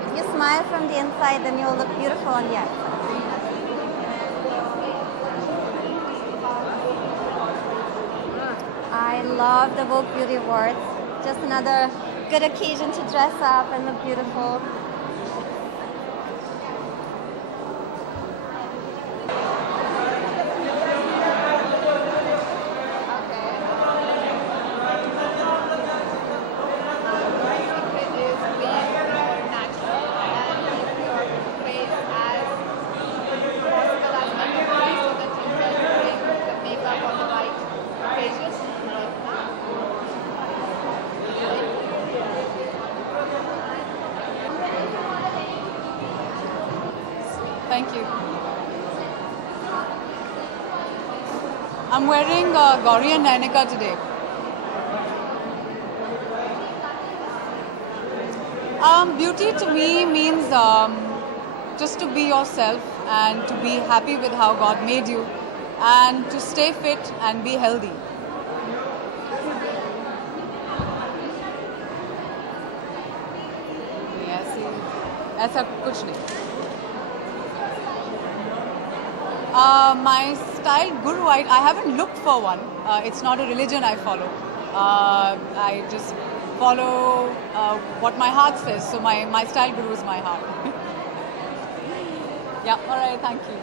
If you smile from the inside, then you'll look beautiful on the outside. I love the Vogue Beauty Awards. Just another good occasion to dress up and look beautiful. Thank you. I'm wearing Gauri and Nainika today. Beauty to me means just to be yourself and to be happy with how God made you and to stay fit and be healthy. ऐसा कुछ नहीं. My style guru, I haven't looked for one. It's not a religion I follow. I just follow what my heart says. So my style guru is my heart. Yeah, all right, thank you.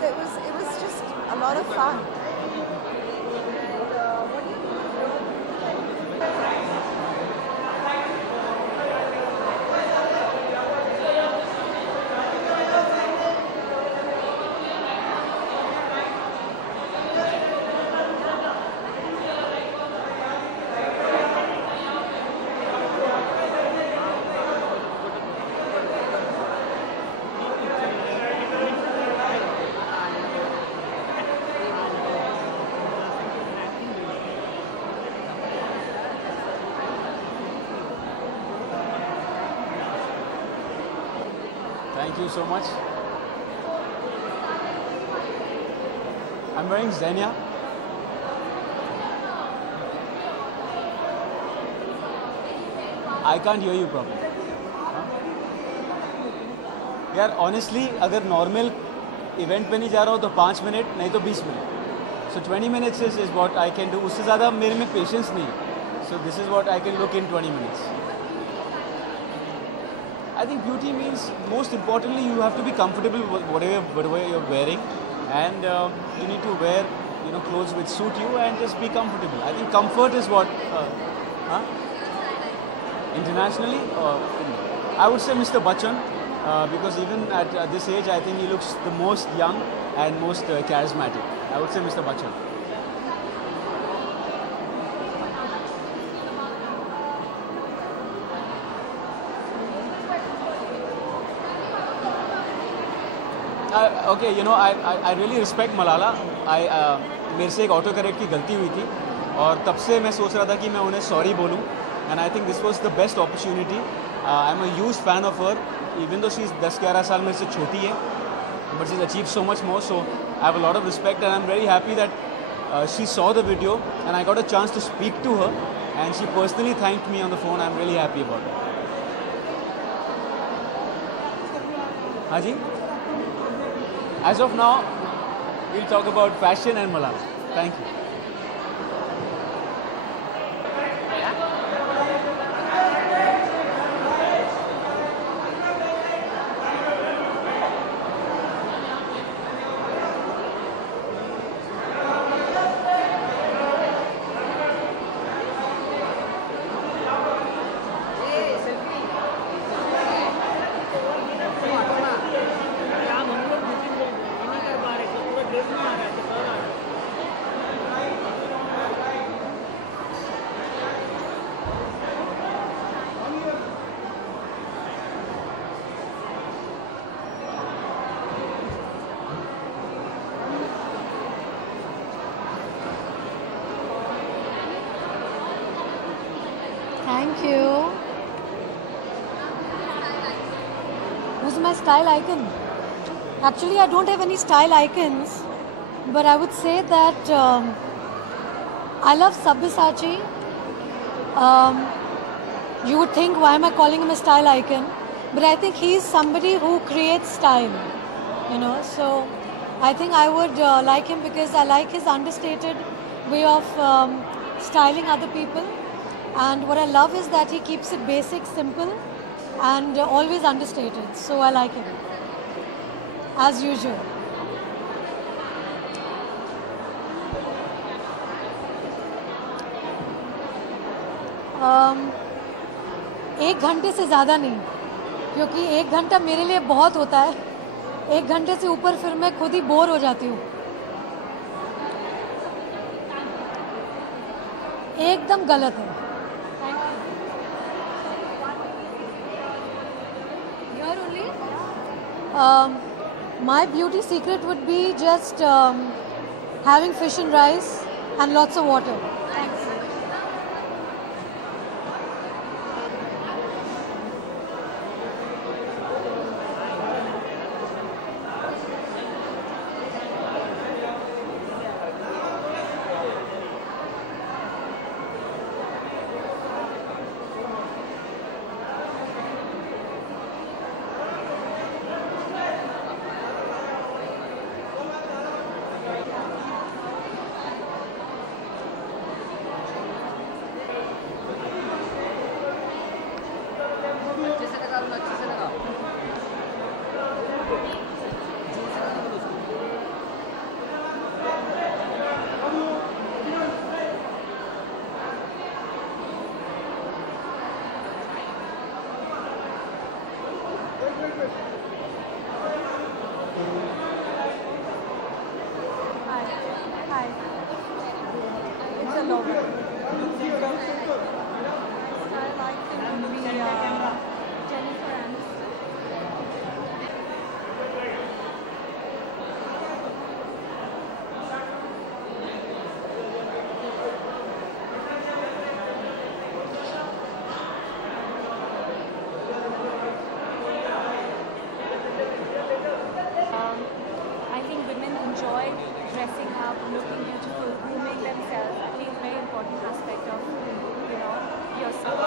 So it was just a lot of fun. Thank you so much. I'm wearing Xenia. I can't hear you properly. यार honestly अगर normal event पे नहीं जा रहा हूँ तो 5 minute नहीं तो 20 minute. So 20 minutes is what I can do. उससे ज़्यादा मेरे में patience नहीं है. So this is what I can look in 20 minutes. I think beauty means, most importantly, you have to be comfortable with whatever you're wearing, and you need to wear, clothes which suit you and just be comfortable. I think comfort is what, internationally, I would say Mr. Bachchan. because even at this age, I think he looks the most young and most charismatic. I would say Mr. Bachchan. Okay, you know, I really respect Malala. मेरे से एक auto correct की गलती हुई थी और तब से मैं सोच रहा था कि मैं उन्हें सॉरी बोलूं and I think this was the best opportunity. I am a huge fan of her even though she is 10-11 साल मेरे से छोटी है but she is achieve so much more. So I have a lot of respect and I am very happy that she saw the video and I got a chance to speak to her and she personally thanked me on the phone. I'm really happy about it. Haji? As of now, we'll talk about fashion and Malala. Thank you. Thank you. Who's my style icon? Actually, I don't have any style icons, but I would say that I love Sabyasachi. You would think, why am I calling him a style icon? But I think he's somebody who creates style, you know. So I think I would like him because I like his understated way of styling other people. And what I love is that he keeps it basic, simple, and always understated. So I like him, as usual. एक घंटे से ज़्यादा नहीं, क्योंकि एक घंटा मेरे लिए बहुत होता है. एक घंटे से ऊपर फिर मैं खुद ही बोर हो जाती हूँ. एकदम गलत है. Here only. My beauty secret would be just having fish and rice and lots of water. Thanks. Hi. It's a novel. I like him to be Jennifer Aniston. I think women enjoy dressing up, looking beautiful, grooming themselves. I think it's a very important aspect of, yourself.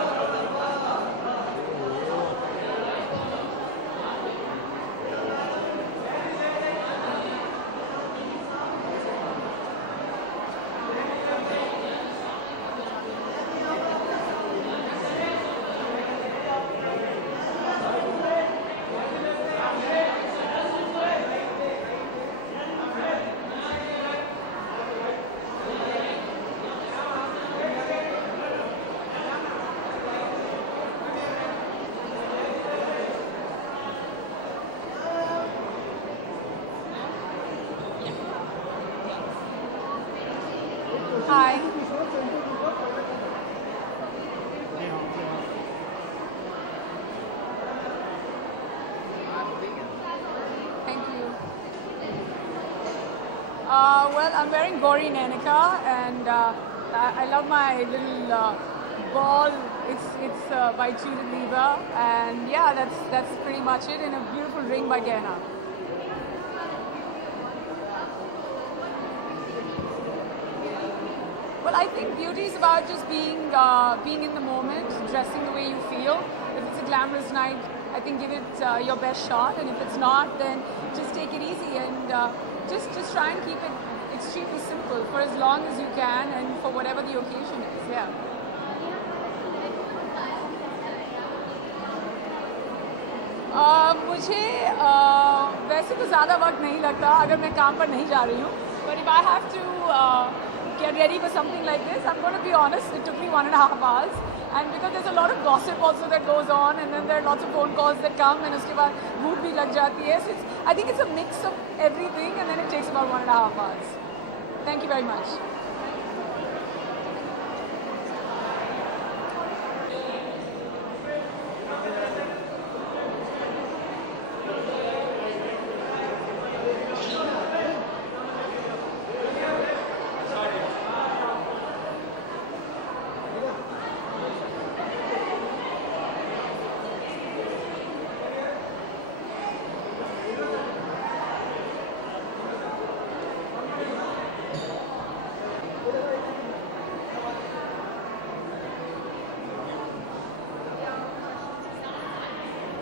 Hi. Thank you. Well, I'm wearing Gori Nanika, and I love my little ball. It's by Judith Lever, and yeah, that's pretty much it. In a beautiful ring by Gehna. Well, I think beauty is about just being in the moment, dressing the way you feel. If it's a glamorous night, I think give it your best shot, and if it's not, then just take it easy and just try and keep it extremely simple for as long as you can and for whatever the occasion is. Yeah. मुझे वैसे तो ज़्यादा वक्त नहीं लगता अगर मैं काम पर नहीं जा रही हूँ. But if I have to get ready for something like this, I'm going to be honest, it took me 1.5 hours. And because there's a lot of gossip also that goes on, and then there are lots of phone calls that come, and उसके बाद भूख भी लग जाती है. So I think it's a mix of everything, and then it takes about 1.5 hours. Thank you very much.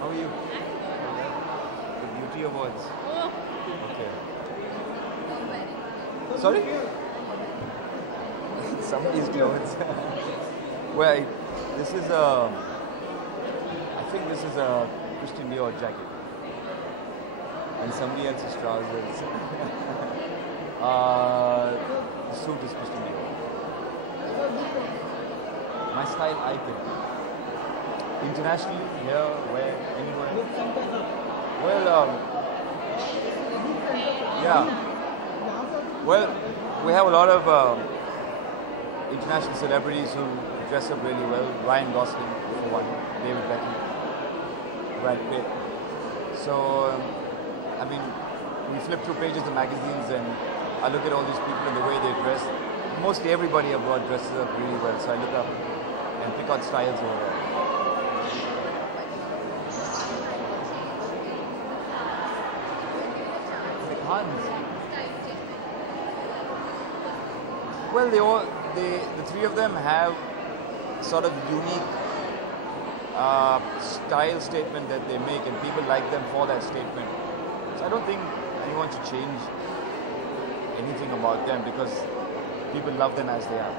How are you? The Beauty Awards. Okay. Sorry? Somebody's clothes. Well, this is I think this is a Christian Dior jacket. And somebody else's trousers. The suit is Christian Dior. My style icon. Internationally, here, where, anywhere? Well, yeah. Well, we have a lot of international celebrities who dress up really well. Ryan Gosling, for one, David Beckham, Brad Pitt. So, I mean, we flip through pages of magazines and I look at all these people and the way they dress. Mostly everybody abroad dresses up really well, so I look up and pick out styles over there. Well, the three of them have sort of unique style statement that they make, and people like them for that statement. So I don't think anyone should change anything about them because people love them as they are.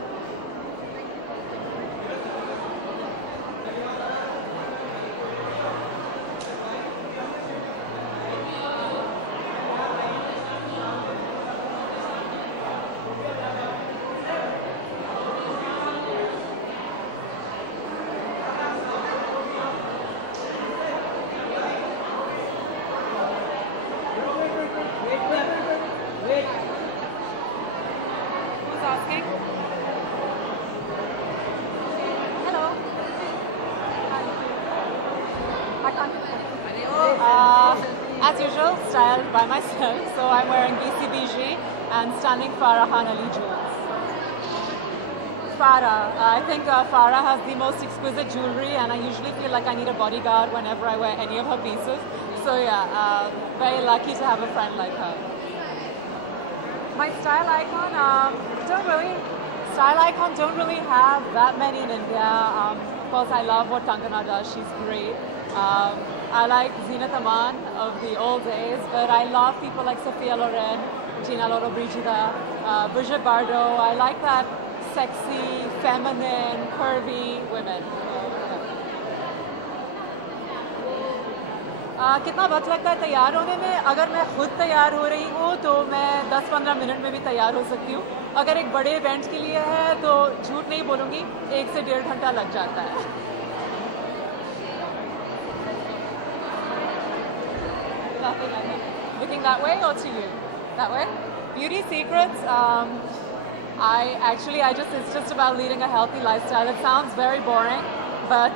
Who's asking? Hello. I can't. As usual, styled by myself. So I'm wearing BCBG and stunning Farah Khan Ali jewels. Farah. I think Farah has the most exquisite jewelry, and I usually feel like I need a bodyguard whenever I wear any of her pieces. So yeah, very lucky to have a friend like her. My style icon, don't really have that many in India. Of course, I love what Kangana does. She's great. I like Zinat Aman of the old days, but I love people like Sophia Loren, Gina Lollobrigida, Brigitte Bardot. I like that sexy, feminine, curvy women. कितना वक्त लगता है तैयार होने में? अगर मैं खुद तैयार हो रही हूँ तो मैं 10-15 मिनट में भी तैयार हो सकती हूँ. अगर एक बड़े इवेंट के लिए है तो झूठ नहीं बोलूँगी, 1 से 1.5 घंटा लग जाता है. Nothing like that. Looking that way or to you? That way? Beauty secrets. It's just about leading a healthy lifestyle. It sounds very boring, but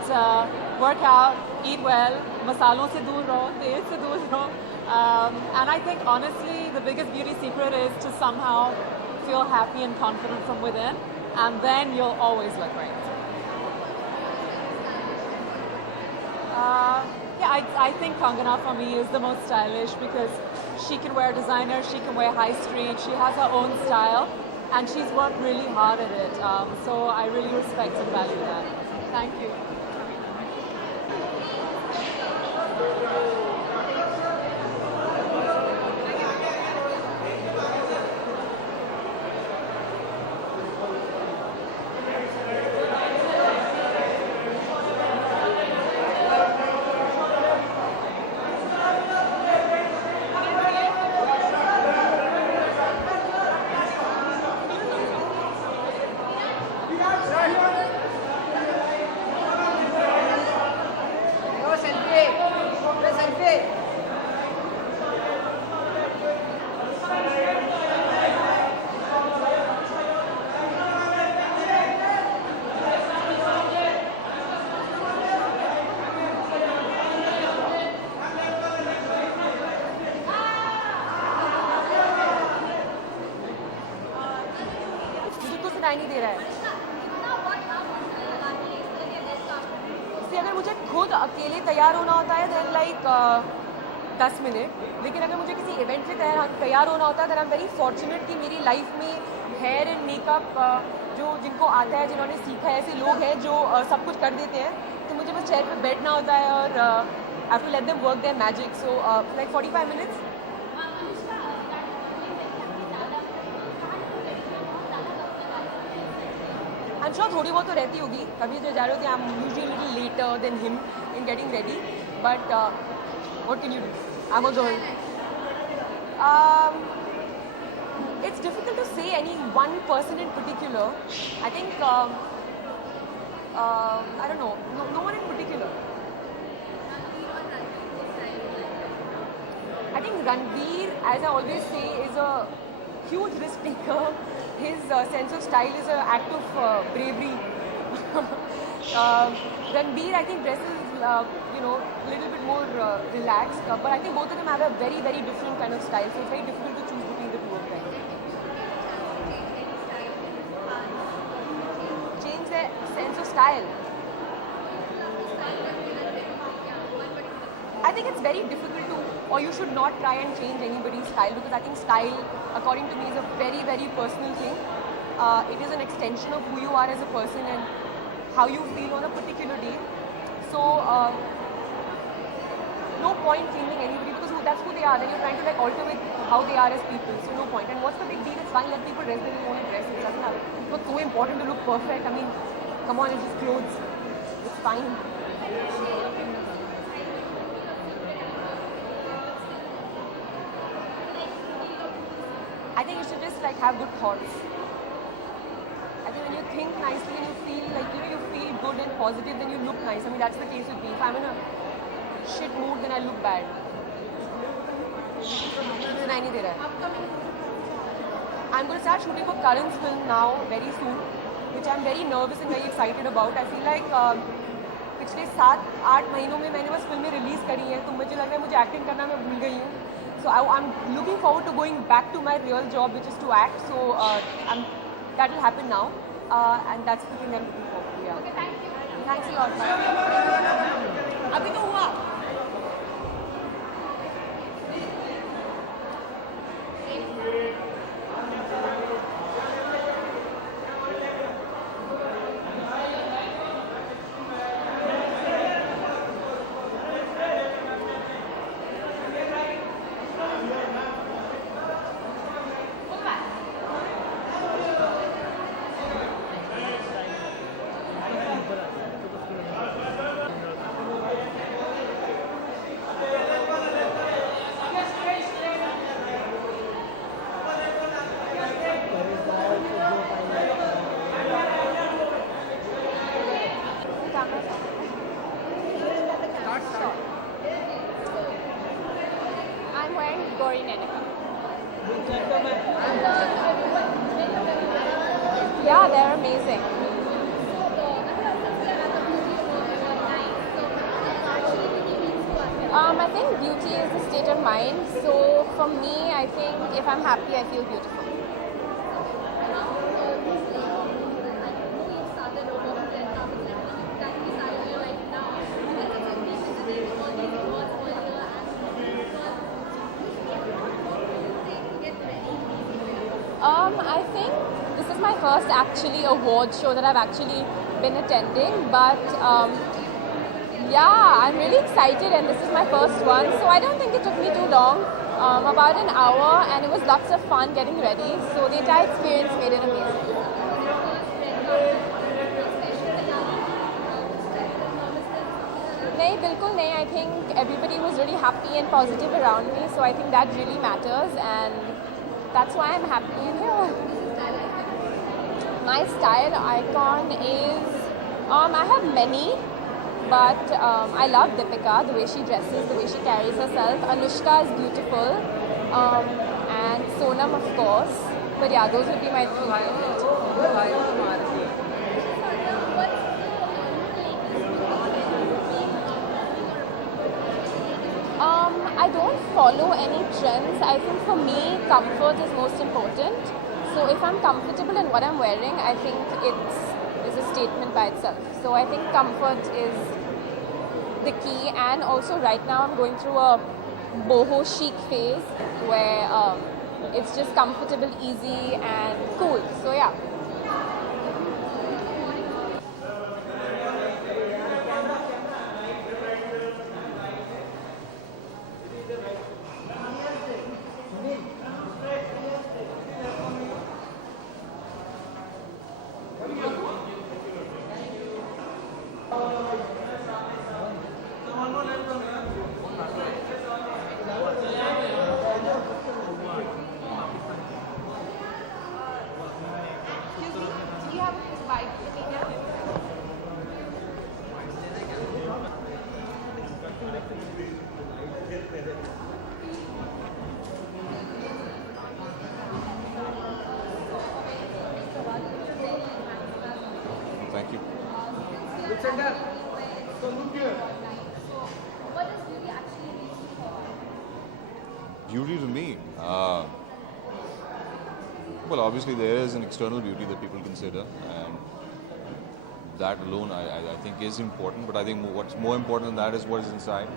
work out, eat well, masalon se dur raho, tel se dur raho. And I think honestly, the biggest beauty secret is to somehow feel happy and confident from within, and then you'll always look great. I think Kangana for me is the most stylish because she can wear designer, she can wear high street, she has her own style, and she's worked really hard at it. So I really respect and value that. Thank you. मुझे कुछ सुनाई नहीं दे रहा है इसलिए अगर मुझे खुद अकेले तैयार होना होता है देन लाइक 10 मिनट लेकिन अगर मुझे किसी इवेंट से तैयार होना होता है then I am very fortunate कि मेरी लाइफ में हेयर एंड मेकअप जो जिनको आता है जिन्होंने सीखा है ऐसे लोग हैं जो सब कुछ कर देते हैं तो मुझे बस चेयर पे बैठना होता है और I have to let them work their magic so like 45 minutes I'm sure थोड़ी बहुत तो रहती होगी कभी जो जा रहे होते हैं I'm usually a little later than him in getting ready but what can you do? I'm a girl. It's difficult to say any one person in particular. I think I don't know, no one in particular. I think Ranveer, as I always say, is a huge risk taker. His sense of style is an act of bravery. Ranveer, I think, dresses, a little bit more relaxed. But I think both of them have a very, very different kind of style. So it's very difficult to choose between the two of them. Change their sense of style. I think it's very difficult to, or you should not try and change anybody's style because I think style, according to me, is a very, very personal thing. It is an extension of who you are as a person and how you feel on a particular day. So, no point changing anybody because that's who they are. Then you're trying to alter with how they are as people. So no point. And what's the big deal? It's fine. Let people dress the way they want to dress. It doesn't have. It's not so important to look perfect. I mean, come on, it's just clothes. It's fine. I think you should just have good thoughts. I think when you think nicely and you feel you feel good and positive, then you look nice. I mean that's the case with me. If I'm in a shit mood, then I look bad. सुनाई नहीं दे रहा है. I'm going to start shooting for Karan's film now very soon, which I'm very nervous and very excited about. I feel like पिछले 7-8 महीनों में मैंने बस फिल्में रिलीज करी हैं तो मुझे लग रहा है मुझे एक्टिंग करना मैं भूल गई हूँ. So I'm looking forward to going back to my real job, which is to act. So that will happen now, and that's the thing I'm looking forward to. Yeah. Okay, thank you. Thanks a lot. अभी तो हुआ. I'm wearing Gauri Nenaka. Yeah, they're amazing. I think beauty is a state of mind. So for me, I think if I'm happy, I feel beautiful. I think this is my first actually award show that I've actually been attending, but yeah, I'm really excited and this is my first one, so I don't think it took me too long, about an hour, and it was lots of fun getting ready, so the entire experience made it amazing. नहीं बिल्कुल नहीं. I think everybody was really happy and positive around me, so I think that really matters, and that's why I'm happy here. My style icon is, I have many, but I love Deepika, the way she dresses, the way she carries herself. Anushka is beautiful, and Sonam of course. But yeah, those would be my three favorite. I don't follow any trends. I think for me, comfort is most important. So if I'm comfortable in what I'm wearing, I think it is a statement by itself. So I think comfort is the key. And also right now I'm going through a boho chic phase where it's just comfortable, easy and cool. So yeah. Thank you. Beauty to me, well, obviously there is an external beauty that people consider, and that alone I think is important. But I think what's more important than that is what is inside,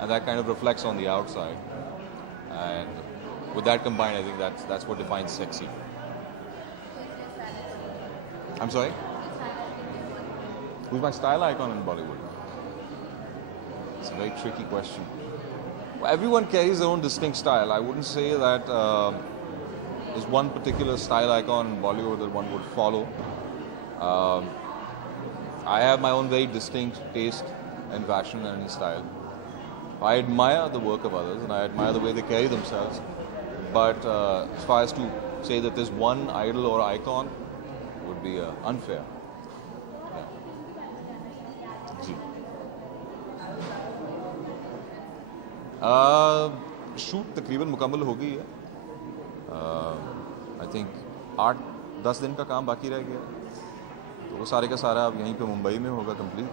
and that kind of reflects on the outside. And with that combined, I think that's what defines sexy. I'm sorry? Who's my style icon in Bollywood? It's a very tricky question. Well, everyone carries their own distinct style. I wouldn't say that there's one particular style icon in Bollywood that one would follow. I have my own very distinct taste in fashion and in style. I admire the work of others and I admire the way they carry themselves. But as far as to say that there's one idol or icon would be unfair. Shoot तकरीबन मुकम्मल हो गई है. I think 8-10 दिन का काम बाकी रह गया, तो वो सारे का सारा अब यहीं पे मुंबई में होगा कंप्लीट.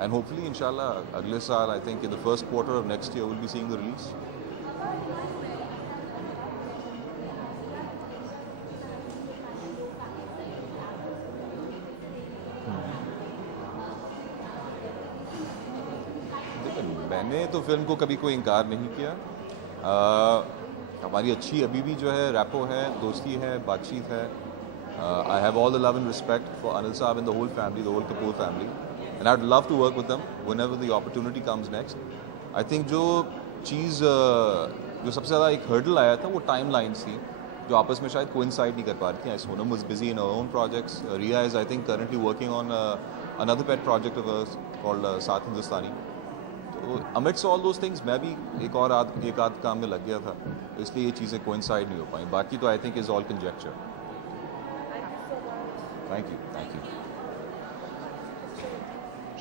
एंड होपफुली इंशाल्लाह अगले साल, I think in the first quarter of next year, will be seeing the release. मैंने तो फिल्म को कभी कोई इनकार नहीं किया. हमारी अच्छी अभी भी जो है रैपो है, दोस्ती है, बातचीत है. I have all the love and respect for Anil sahab and the whole family, the whole Kapoor family, and I would love to work with them whenever the opportunity comes next. I think जो चीज़ जो सबसे ज़्यादा एक हर्डल आया था वो time lines थी जो आपस में शायद कोइंसाइड नहीं कर पा रही थी. Sonam was busy in her own projects. Riya is I think currently working on another pet project of hers called Saath Hindustani. तो अमिट्स ऑल दोज थिंग्स मैं भी एक आध काम में लग गया था, इसलिए ये चीज़ें कोइंसाइड नहीं हो पाई. बाकी तो I think is all conjecture. Thank you.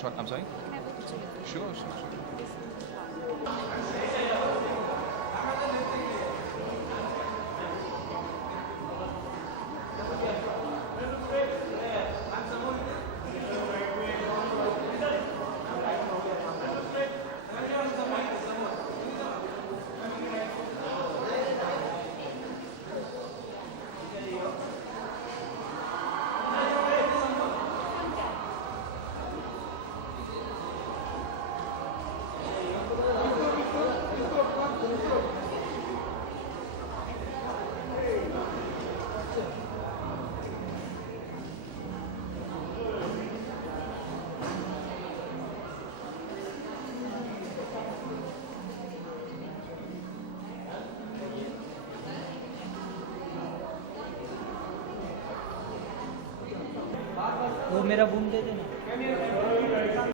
Short, I'm sorry? Can I have a picture with you? Sure. मेरा बूम दे देना।